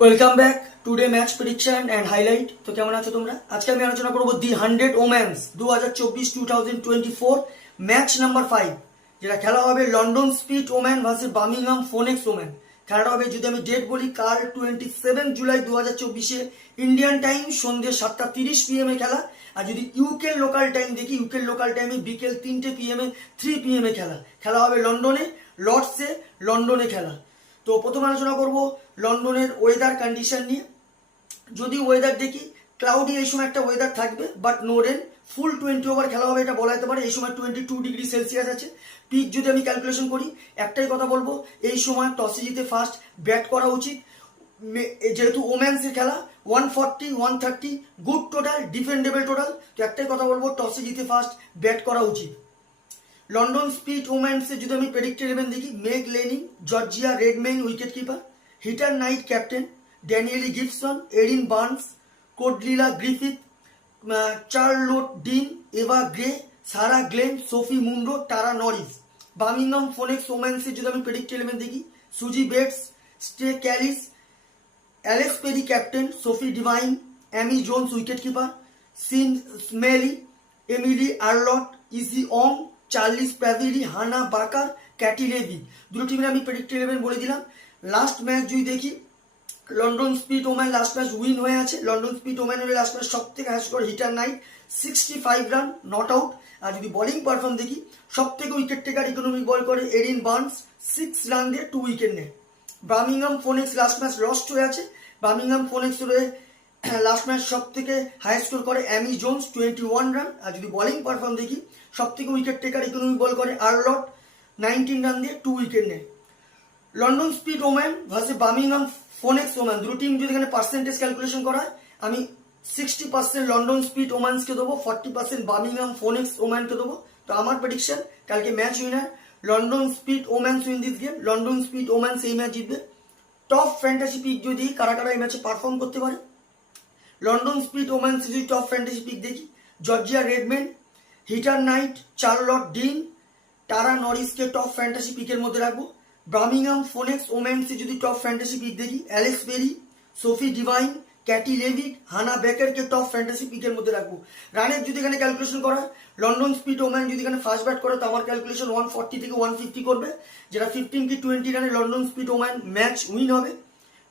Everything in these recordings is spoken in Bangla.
Welcome back today match prediction and highlight. তো কেমন আছো তোমরা? আজকে আমি আলোচনা করবো দি 100 ওমেন্স 2024 ম্যাচ নাম্বার 5, যেটা খেলা হবে London Spirit woman versus Birmingham phonics woman. খেলাটা হবে, যদি আমি ডেট বলি, কাল 27 জুলাই 2024 ইন্ডিয়ান টাইম সন্ধ্যে 7:30 PM এ খেলা। আর যদি ইউকে লোকাল টাইম দেখি, ইউকে লোকাল টাইমে বিকেল 3 PM 3 PM এ খেলা হবে লন্ডনে, লর্ডসে, লন্ডনে খেলা। তো প্রথমে আলোচনা করব লন্ডনের ওয়েদার কন্ডিশন নিয়ে। যদি ওয়েদার দেখি, ক্লাউডি এই সময় একটা ওয়েদার থাকবে, but no rain. Full 20 over খেলা হবে, এটা বলা যেতে পারে। এই সময় 22°C আছে। পিচ যদি আমি ক্যালকুলেশন করি, একটাই কথা বলবো, এই সময় টসে জিতে ফার্স্ট ব্যাট করা উচিত। যেহেতু ওম্যান্সের খেলা, 140, 130 গুড টোটাল, ডিফেন্ডেবল টোটাল। তো একটাই কথা বলবো, টসে জিতে ফার্স্ট ব্যাট করা উচিত। লন্ডন স্পিড ওম্যান্সে যদি আমি প্রেডিক্ট 11 দেখি, Meg Lanning, Georgia Redmayne wicket keeper, Heather Knight captain, Danielle Gibson, Erin Burns, Cordelia Griffith, Charlotte Dean, Eva Gray, Sarah Glenn, Sophie Munro, Tara Norris. Birmingham Phoenix ওম্যান্সে যদি আমি প্রেডিক্ট 11 দেখি, Suzie Bates, Sterre Kalis, Alex Perry captain, Sophie Devine, Amy Jones wicket keeper, Sean Smale, Emily Arlott, Issy Wong, Charis Pavely, Hannah Baker, ক্যাটি Levy. দুটো টিমের আমি প্রেডিক্ট 11 বলে দিলাম। লাস্ট ম্যাচ যদি দেখি, London Spirit women last match win হয়ে আছে। লন্ডন স্পিড ওম্যানের লাস্ট ম্যাচ সব থেকে high score Heather Knight, 65 run, not out. আর যদি বোলিং পারফর্ম দেখি, সব থেকে উইকেট টেকার ইকোনমিক বল করে এরিন বার্নস, 6 রান দিয়ে 2 উইকেট নেয়। Birmingham phonics last match lost হয়ে আছে। বার্মিংহাম ফোনেক্স লাস্ট ম্যাচ সব থেকে হাই স্কোর করে অ্যামি জোন্স, 21 রান। আর যদি বোলিং পারফর্ম দেখি, সব থেকে উইকেট টেকার ইকোনমিক বল করে আর্লট, 19 রান দিয়ে 2 উইকেট নেয়। London Spirit woman versus Birmingham phonics woman, দুটো টিম যদি এখানে পার্সেন্টেজ ক্যালকুলেশন করা হয়, আমি 60% লন্ডন স্পিড ওম্যান্সকে দেবো, 40% বার্মিংহাম ফোনেক্স ওম্যানকে দেবো। তো আমার প্রেডিকশন, কালকে match winner London Spirit women's win this game. London Spirit women's এই ম্যাচ জিতবে। টপ ফ্যান্টাসি পিক যদি কারা কারা এই ম্যাচে পারফর্ম করতে পারে, লন্ডন স্পিড ওম্যান্স যদি টপ ফ্যান্টাসি পিক দেখি, Georgia Redmayne, Heather Knight, Charlotte Dean, Tara নরিসকে টপ ফ্যান্টাসি পিকের মধ্যে রাখবো। বার্মিংহাম ফোনেক্স ওম্যান্সে যদি টপ ফ্যান্টাসি পিক দেখি, Alex Perry, Sophie Devine, Katie Levick, Hannah বেকারকে টপ ফ্যান্টাসি পিকের মধ্যে রাখবো। রানের যদি এখানে ক্যালকুলেশন করা, লন্ডন স্পিড ওম্যান যদি এখানে ফার্স্ট ব্যাট করে, তো আমার ক্যালকুলেশন 140 থেকে 150 করবে, যেটা 15 কি 20 রানে London Spirit woman match win হবে।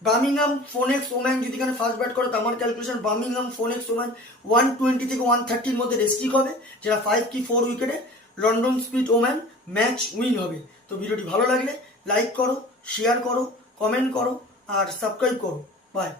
বার্মিংহাম ফোনেক্স ওম্যান যদি এখানে ফার্স্ট ব্যাট করে, তো আমার ক্যালকুলেশন বার্মিংহাম ফোনেক্স ওম্যান 120 থেকে 130 মধ্যে রেস্ট্রিক হবে, যেটা 5 কি 4 উইকেটে London Spirit woman match win হবে। তো ভিডিওটি ভালো লাগলে লাইক করো, শেয়ার করো, কমেন্ট করো আর সাবস্ক্রাইব করো। বাই।